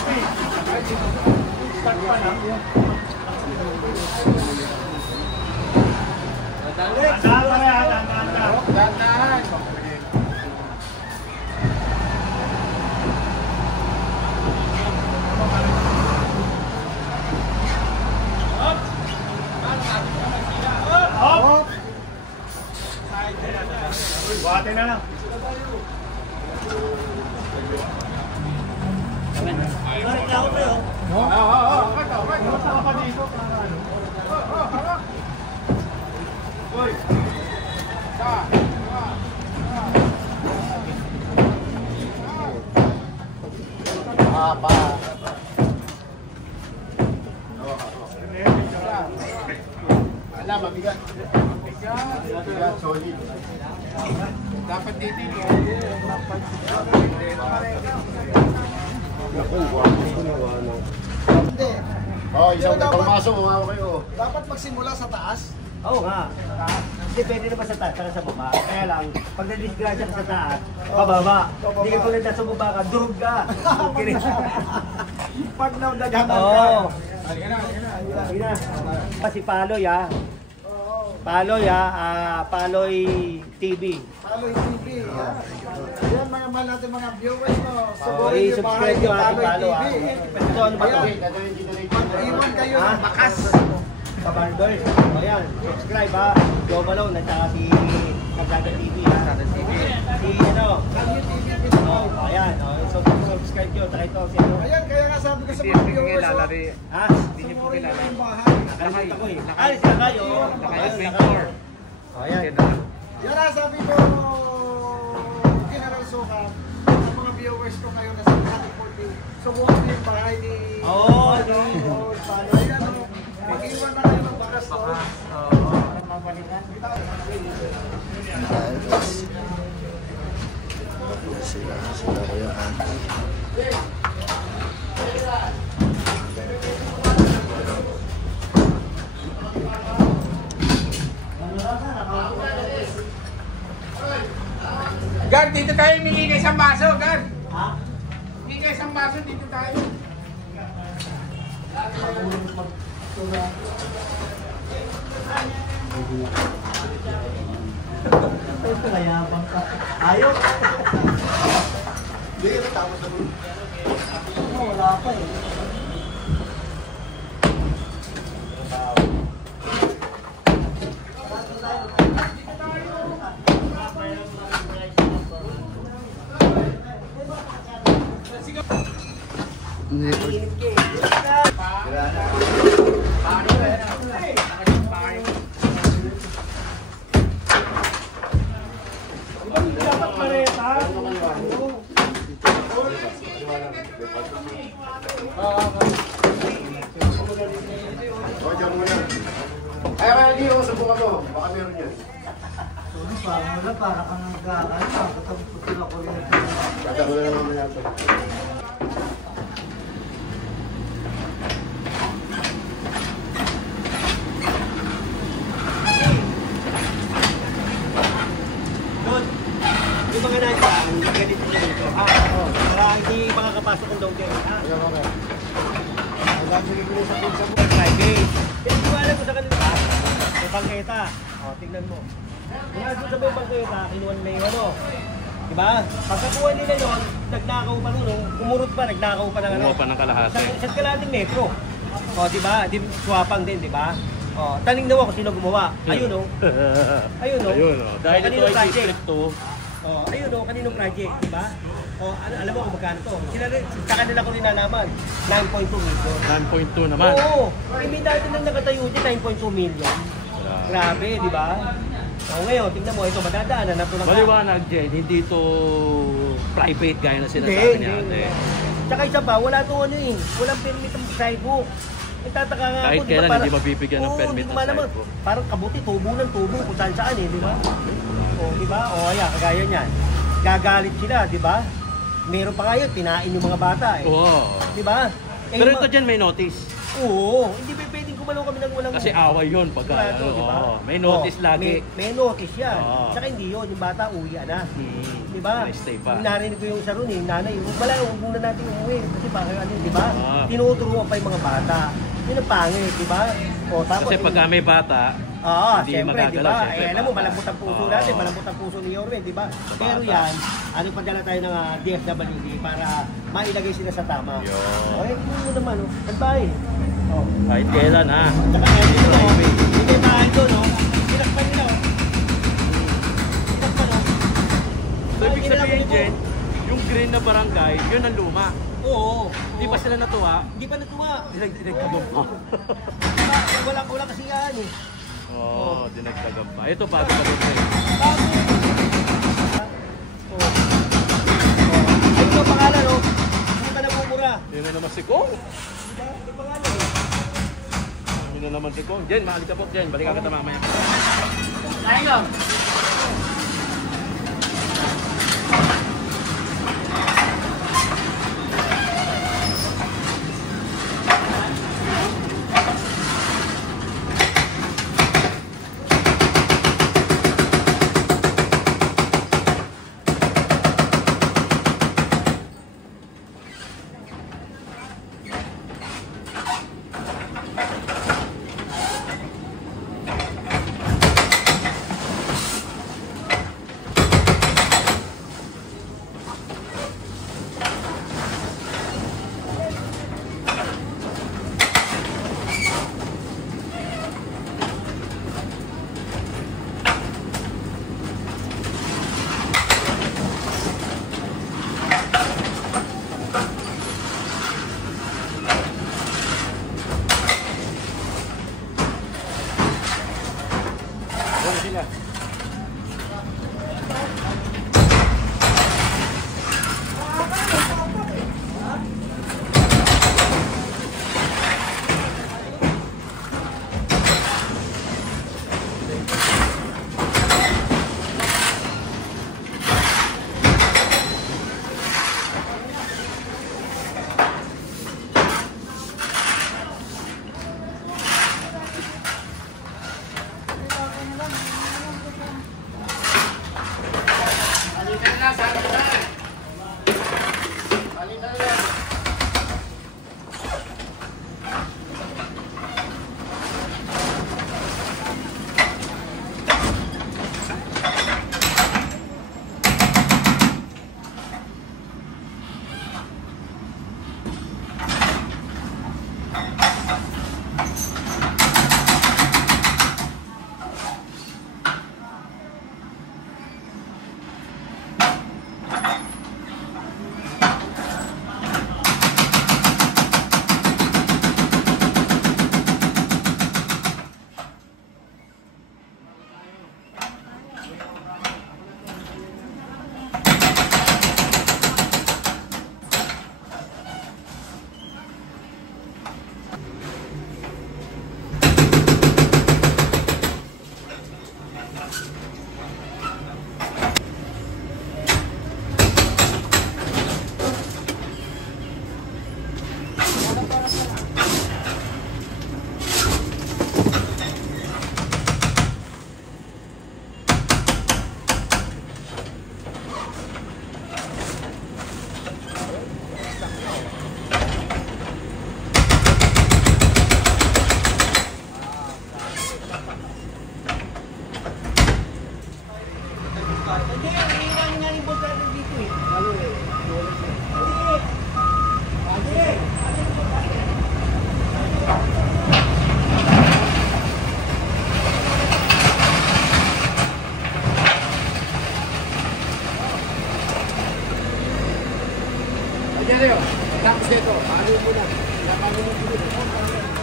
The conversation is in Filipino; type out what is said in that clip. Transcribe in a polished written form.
Start pa lang. Dandan. Hop! Buhatin na lang. Mabigat. Mabigat, solid. Dapat dito yung hindi. Oh, isang pangmasok, umawa kayo. Dapat magsimula sa taas? Oo nga. Hindi pwede naman sa taas, saka sa baba. Kaya lang, pag na-disgrasya ka sa taas, pababa. Hindi ka pala nasa baba ka, durog ka. Pag nagdagan ka. Oo. Sige na. Kasi Paloy Paloy Paloy TV. Paloy TV. Yan mga mahal natin mga viewers mo. I-subscribe nyo ating Paloy. Ito ano ba ito? Mag-iwan kayo ng bakas. Sa Bardoy. Ayan, subscribe Joe Malone at saka si Nagdagan TV Si ano? Ayan, subscribe nyo. Saka ito si ano. Ayan, kaya nga sabi ko sa mga viewers mo. Hindi niyo po kilala. Nakalimutan ko eh. Ay, sila kayo. Ayan. Yan na, sabi ko, General Soka, sa mga viewers ko kayo na sa Cali 40, subukan niyo yung bahay ni... Oo, ayan, mag-iwan na kayo ng bakas to. Sila kuya Guard, dito tayo humingi ng isang baso, guard. Ha? Humingi ng isang baso, dito tayo. Mayabang ka. Ayaw. Hindi, tapos na mo. Wala pa eh. Ay, kaya hindi ako subukan mo. Baka meron yan. Para kang nagkakain. Pagkatapos ako rin. Katago na naman natin. Yung mga nandiyan, ganito na ito. Para hindi makakapasok ng doon kayo. Okay. Ang gagawin ko sa pinsa mo. Private. Pinagkuhanan ko sa kanila. May bangketa. Tingnan mo. Kung nandun sa may bangketa, kinuha nila yung ano. Diba? Pagkakuha nila yun, nagnakaw pa nun. Kumurot pa, nagnakaw pa ng ano. Kumuha pa ng kalahati. Isa't kalating metro. Diba? Swapang din, diba? Taning nawa kung sino gumawa. Ayun o. Ayun o. Dahil ito ay district 2. Ayun kaninong project, diba? Alam mo kung magkano to. Sa kanila ko rin nalaman, 9.2 million. 9.2 naman. Oo. May dati nang nakatayo din, 9.2 million. Grabe, di ba? Ngayon, tingnan mo, ito madadaanan na ito lang. Maliwanag, Jen, hindi ito private gaya na sinasabi niya. Tsaka isa pa, wala ito ano eh. Walang permit ang sidewalk. Nagtataka nga kahit ako, kailan diba, hindi mabibigyan ng permit ng sidewalk. Parang kabuti, tubo ng tubo kung saan saan eh, di ba? Di ba? Ayan, kagaya niyan. Gagalit sila, di ba? Meron pa nga yun, pinain yung mga bata eh. Oo. Di ba? Pero ito dyan may notice. Oo, hindi pa pwedeng gumalaw kami ng walang... Kasi away yun pagka, Sigurado, ano, diba? oo. May notice lagi. May notice yan. Oo. Tsaka hindi yun, yung bata uwi na. Di ba? Stay pa. Yung narinig ko yung Sharon, yung nanay, wala, huwag muna natin umuwi. Kasi baka ano, di ba? Oo. Tinuturuan pa yung mga bata. Yun ang pangit, di ba? O, tapos, Kasi pagka may bata, oo, hindi siyempre, di magagalaw, ba? siyempre, Eh, alam mo, bata. malambot ang puso Oo. natin, malambot ang puso ni Yorwin, di ba? Pero bata. yan, ano padala tayo ng DSWD para mailagay sila sa tama. Yun. Okay, mo naman, oh. Goodbye. Oh. kahit kailan ha. Tsaka kaya dito, oh. Hindi tayo doon, oh. Sinakpan nila, oh. Sinakpan, oh. So, ibig sabihin, Jen, yung green na barangay, yun ang luma. Oo. Hindi pa sila natuwa. Hindi pa natuwa. Dinagdagan pa. Wala kasi yan, eh. Oo, dinagdagan pa. Ito bago pa rin. Bago. Oh. Oh. Ano ang pangalan, oh? Hindi ka namumura. Yun na naman si Kong. Ano pangalan, oh? Yun na naman si Kong. Jen, maalit ka po, Jen. Balikan ka na mamaya. Tayo. Doon sila. Balikan na, sabi na. Balikan na. Hindi, iiwanan nga yung boss natin dito, eh. Ano, eh? Hindi. Hindi. Ayan na yun. Tapos dito. Paano mo na? Paano mo na?